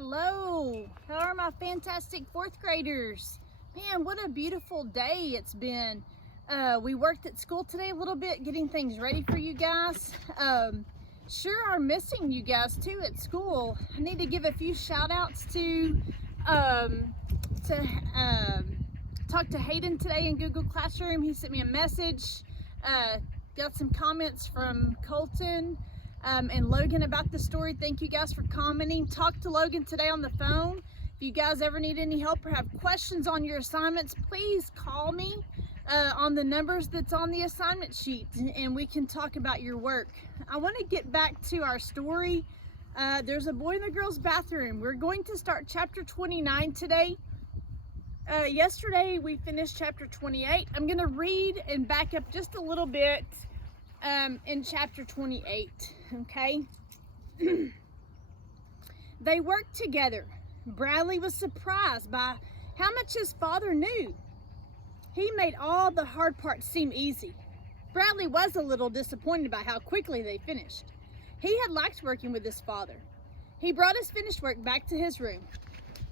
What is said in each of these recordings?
Hello, how are my fantastic fourth graders? Man, what a beautiful day it's been. We worked at school today a little bit, getting things ready for you guys. Sure are missing you guys too at school. I need to give a few shout outs to talk to Hayden today in Google Classroom. He sent me a message, got some comments from Colton and Logan about the story. Thank you guys for commenting. Talked to Logan today on the phone. If you guys ever need any help or have questions on your assignments, please call me on the numbers that's on the assignment sheet and we can talk about your work. I want to get back to our story. There's a boy in the girls' bathroom. We're going to start chapter 29 today. Yesterday we finished chapter 28. I'm going to read and back up just a little bit in chapter 28, okay? They worked together. Bradley was surprised by how much his father knew. He made all the hard parts seem easy. Bradley was a little disappointed by how quickly they finished. He had liked working with his father. He brought his finished work back to his room.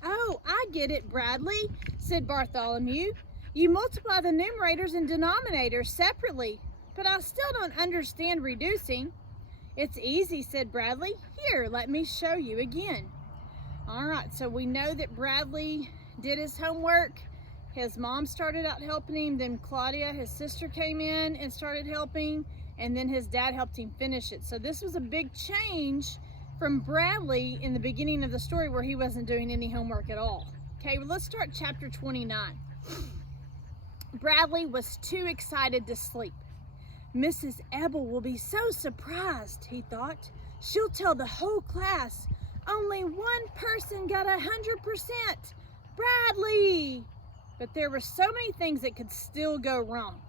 "Oh, I get it, Bradley," said Bartholomew. "You multiply the numerators and denominators separately, but I still don't understand reducing." "It's easy," said Bradley. "Here, let me show you again." All right, so we know that Bradley did his homework. His mom started out helping him, then Claudia, his sister, came in and started helping, and then his dad helped him finish it. So this was a big change from Bradley in the beginning of the story where he wasn't doing any homework at all. Okay, well, let's start chapter 29. Bradley was too excited to sleep. "Mrs. Ebel will be so surprised," he thought. "She'll tell the whole class. Only one person got 100%. Bradley!" But there were so many things that could still go wrong.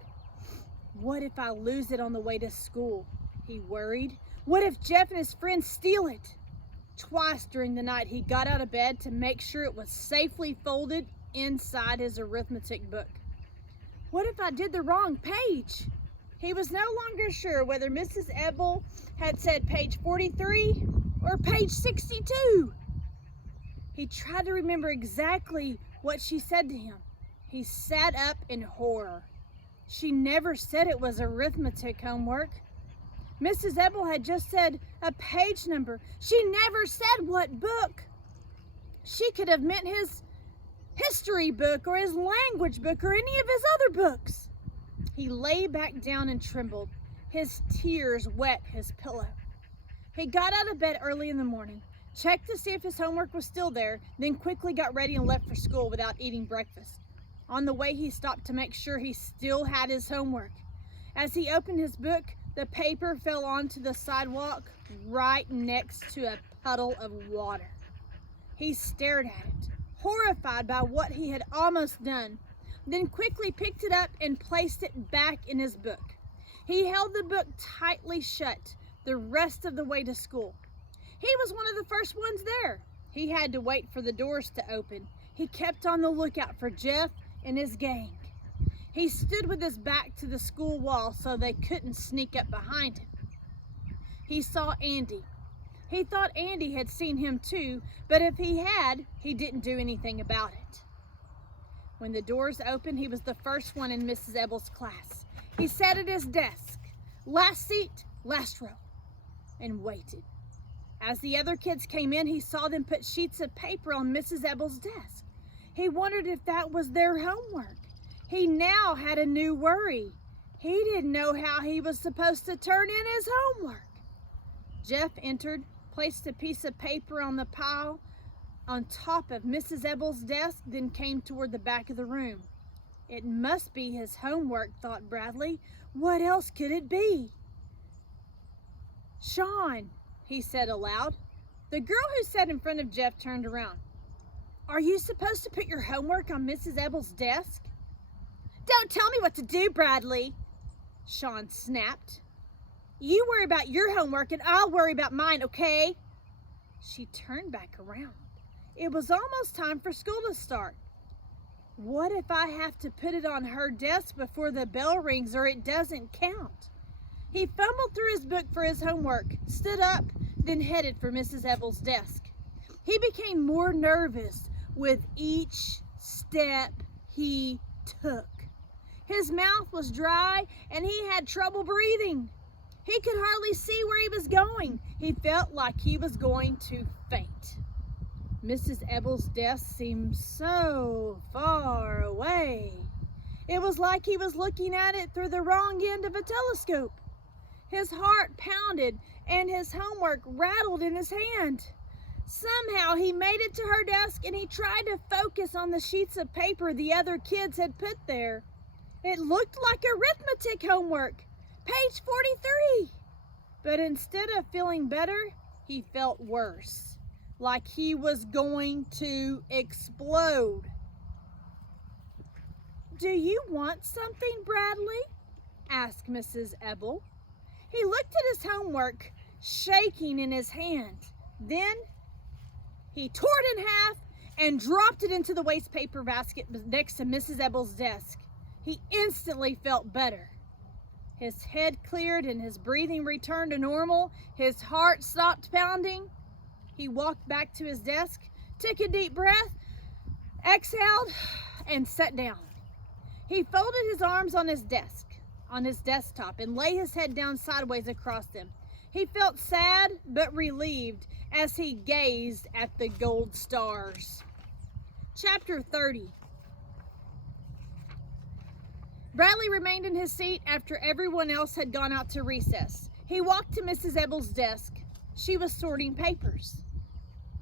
"What if I lose it on the way to school?" he worried. "What if Jeff and his friends steal it?" Twice during the night he got out of bed to make sure it was safely folded inside his arithmetic book. What if I did the wrong page? He was no longer sure whether Mrs. Ebel had said page 43 or page 62. He tried to remember exactly what she said to him. He sat up in horror. She never said it was arithmetic homework. Mrs. Ebel had just said a page number. She never said what book. She could have meant his history book or his language book or any of his other books. He lay back down and trembled. His tears wet his pillow. He got out of bed early in the morning, checked to see if his homework was still there, then quickly got ready and left for school without eating breakfast. On the way, he stopped to make sure he still had his homework. As he opened his book, the paper fell onto the sidewalk right next to a puddle of water. He stared at it, horrified by what he had almost done, then quickly picked it up and placed it back in his book. He held the book tightly shut the rest of the way to school. He was one of the first ones there. He had to wait for the doors to open. He kept on the lookout for Jeff and his gang. He stood with his back to the school wall so they couldn't sneak up behind him. He saw Andy. He thought Andy had seen him too, but if he had, he didn't do anything about it. When the doors opened, he was the first one in Mrs. Ebel's class. He sat at his desk, last seat, last row, and waited. As the other kids came in, he saw them put sheets of paper on Mrs. Ebel's desk. He wondered if that was their homework. He now had a new worry. He didn't know how he was supposed to turn in his homework. Jeff entered, placed a piece of paper on the pile on top of Mrs. Ebel's desk, then came toward the back of the room. It must be his homework, thought Bradley. What else could it be? "Sean," he said aloud. The girl who sat in front of Jeff turned around. "Are you supposed to put your homework on Mrs. Ebel's desk?" "Don't tell me what to do, Bradley," Sean snapped. "You worry about your homework and I'll worry about mine, okay?" She turned back around. It was almost time for school to start. What if I have to put it on her desk before the bell rings or it doesn't count? He fumbled through his book for his homework, stood up, then headed for Mrs. Ebel's desk. He became more nervous with each step he took. His mouth was dry and he had trouble breathing. He could hardly see where he was going. He felt like he was going to faint. Mrs. Ebble's desk seemed so far away. It was like he was looking at it through the wrong end of a telescope. His heart pounded and his homework rattled in his hand. Somehow he made it to her desk and he tried to focus on the sheets of paper the other kids had put there. It looked like arithmetic homework, page 43. But instead of feeling better, he felt worse, like he was going to explode. "Do you want something, Bradley?" asked Mrs. Ebble. He looked at his homework, shaking in his hand. Then he tore it in half and dropped it into the waste paper basket next to Mrs. Ebble's desk. He instantly felt better. His head cleared and his breathing returned to normal. His heart stopped pounding. He walked back to his desk, took a deep breath, exhaled, and sat down. He folded his arms on his desktop, and lay his head down sideways across them. He felt sad but relieved as he gazed at the gold stars. Chapter 30. Bradley remained in his seat after everyone else had gone out to recess. He walked to Mrs. Ebble's desk. She was sorting papers.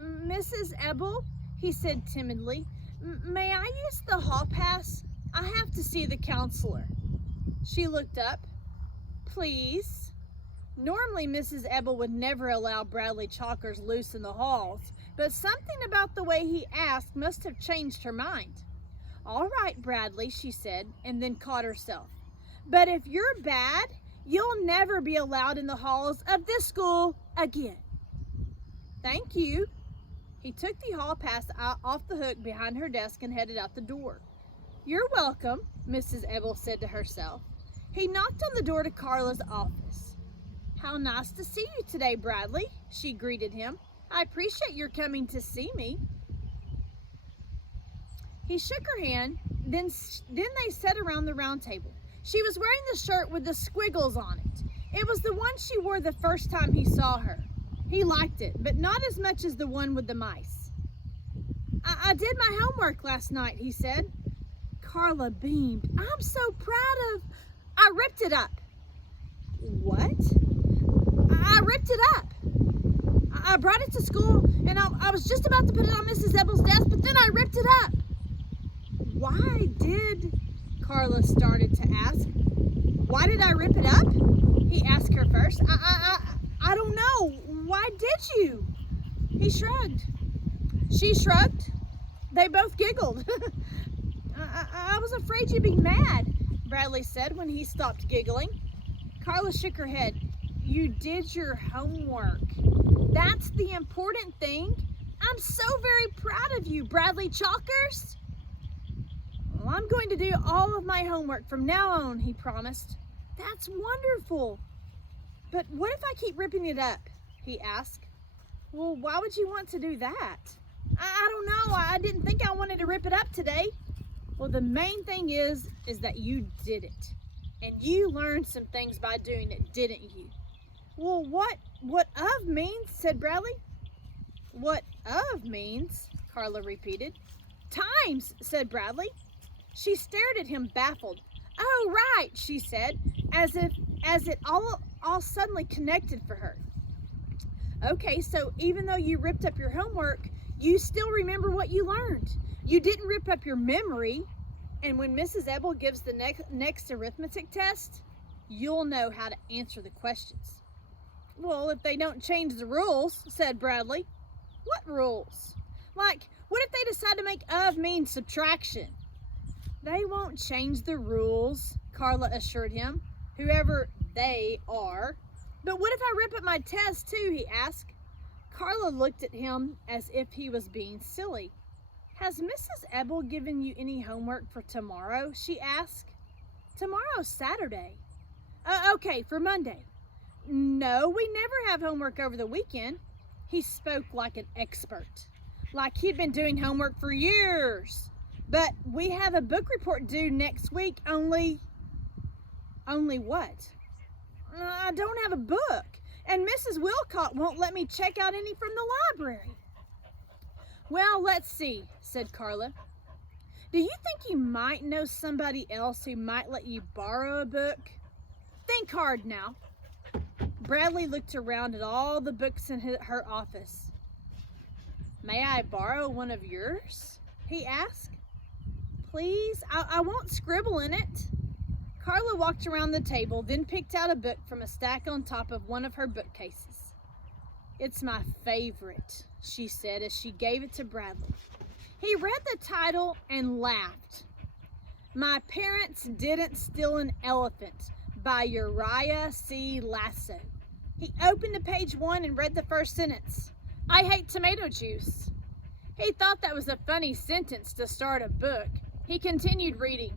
"Mrs. Ebble," he said timidly, "may I use the hall pass? I have to see the counselor." She looked up. "Please." Normally, Mrs. Ebble would never allow Bradley Chalkers loose in the halls, but something about the way he asked must have changed her mind. "All right, Bradley," she said, and then caught herself. "But if you're bad, you'll never be allowed in the halls of this school again." "Thank you." He took the hall pass off the hook behind her desk and headed out the door. "You're welcome," Mrs. Ebble said to herself. He knocked on the door to Carla's office. "How nice to see you today, Bradley," she greeted him. "I appreciate your coming to see me." He shook her hand, then they sat around the round table. She was wearing the shirt with the squiggles on it. It was the one she wore the first time he saw her. He liked it, but not as much as the one with the mice. I did my homework last night," he said. Carla beamed. "I'm so proud of..." "I ripped it up." "What?" "I ripped it up. I brought it to school and I was just about to put it on Mrs. Ebble's desk, but then I ripped it up." "Why did..." Carla started to ask. "Why did I rip it up?" he asked her first. I don't know. Why did you?" He shrugged. She shrugged. They both giggled. I was afraid you'd be mad," Bradley said when he stopped giggling. Carla shook her head. "You did your homework. That's the important thing. I'm so very proud of you, Bradley Chalkers." "Well, I'm going to do all of my homework from now on," he promised. "That's wonderful. But what if I keep ripping it up?" he asked. "Well, why would you want to do that?" I don't know. I didn't think I wanted to rip it up today." "Well, the main thing is that you did it. And you learned some things by doing it, didn't you?" "Well, what of means?" said Bradley. "What of means?" Carla repeated. "Times," said Bradley. She stared at him, baffled. "Oh, right," she said, as it all suddenly connected for her. "Okay, so even though you ripped up your homework, you still remember what you learned. You didn't rip up your memory, and when Mrs. Ebble gives the next arithmetic test, you'll know how to answer the questions." "Well, if they don't change the rules," said Bradley. "What rules?" "Like, what if they decide to make of mean subtraction?" "They won't change the rules," Carla assured him, "whoever they are." "But what if I rip up my test too?" he asked. Carla looked at him as if he was being silly. "Has Mrs. Ebble given you any homework for tomorrow?" she asked. "Tomorrow's Saturday." Okay, for Monday." "No, we never have homework over the weekend." He spoke like an expert. like he'd been doing homework for years. But we have a book report due next week, only what? I don't have a book, and Mrs. Wilcott won't let me check out any from the library. Well, let's see, said Carla. Do you think you might know somebody else who might let you borrow a book? Think hard now. Bradley looked around at all the books in her office. May I borrow one of yours? He asked. Please, I won't scribble in it. Carla walked around the table, then picked out a book from a stack on top of one of her bookcases. It's my favorite, she said as she gave it to Bradley. He read the title and laughed. My Parents Didn't Steal an Elephant by Uriah C. Lasso. He opened to page 1 and read the first sentence. I hate tomato juice. He thought that was a funny sentence to start a book. He continued reading.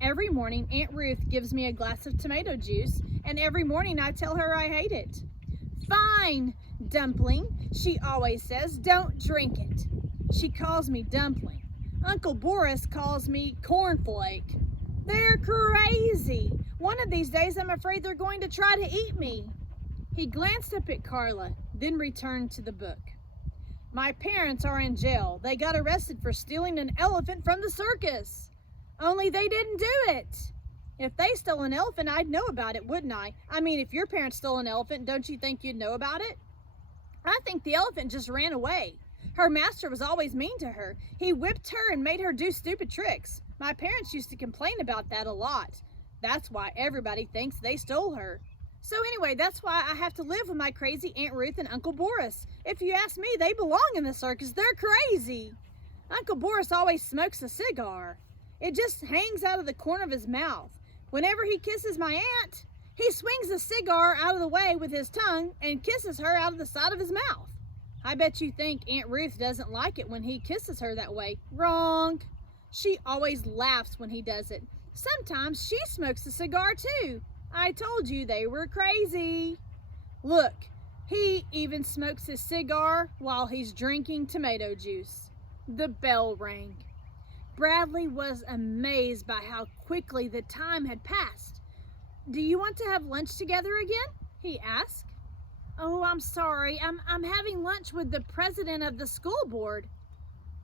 Every morning, Aunt Ruth gives me a glass of tomato juice, and every morning I tell her I hate it. Fine, Dumpling, she always says, don't drink it. She calls me Dumpling. Uncle Boris calls me Cornflake. They're crazy. One of these days I'm afraid they're going to try to eat me. He glanced up at Carla, then returned to the book. My parents are in jail. They got arrested for stealing an elephant from the circus. Only they didn't do it. If they stole an elephant, I'd know about it, wouldn't I? I mean, if your parents stole an elephant, don't you think you'd know about it? I think the elephant just ran away. Her master was always mean to her. He whipped her and made her do stupid tricks. My parents used to complain about that a lot. That's why everybody thinks they stole her. So anyway, that's why I have to live with my crazy Aunt Ruth and Uncle Boris. If you ask me, they belong in the circus. They're crazy. Uncle Boris always smokes a cigar. It just hangs out of the corner of his mouth. Whenever he kisses my aunt, he swings the cigar out of the way with his tongue and kisses her out of the side of his mouth. I bet you think Aunt Ruth doesn't like it when he kisses her that way. Wrong. She always laughs when he does it. Sometimes she smokes a cigar too. I told you they were crazy. Look, he even smokes his cigar while he's drinking tomato juice. The bell rang. Bradley was amazed by how quickly the time had passed. Do you want to have lunch together again? He asked. Oh, I'm sorry. I'm having lunch with the president of the school board,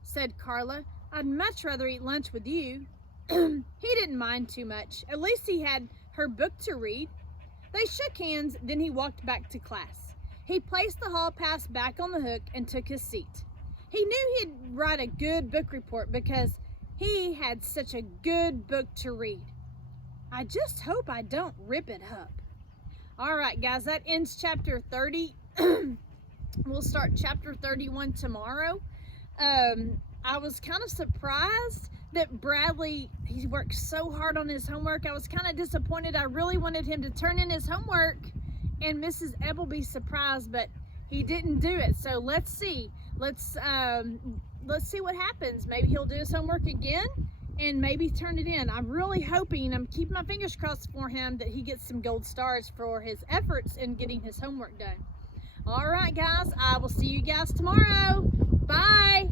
said Carla. I'd much rather eat lunch with you. He didn't mind too much. At least he had her book to read. They shook hands, then he walked back to class. He placed the hall pass back on the hook and took his seat. He knew he'd write a good book report because he had such a good book to read. I just hope I don't rip it up. All right, guys, that ends chapter 30. We'll start chapter 31 tomorrow. I was kind of surprised that Bradley, he worked so hard on his homework. I was kind of disappointed. I really wanted him to turn in his homework and Mrs. Ebel be surprised, but he didn't do it. So let's see. Let's see what happens. Maybe he'll do his homework again and maybe turn it in. I'm really hoping, I'm keeping my fingers crossed for him that he gets some gold stars for his efforts in getting his homework done. All right, guys, I will see you guys tomorrow. Bye.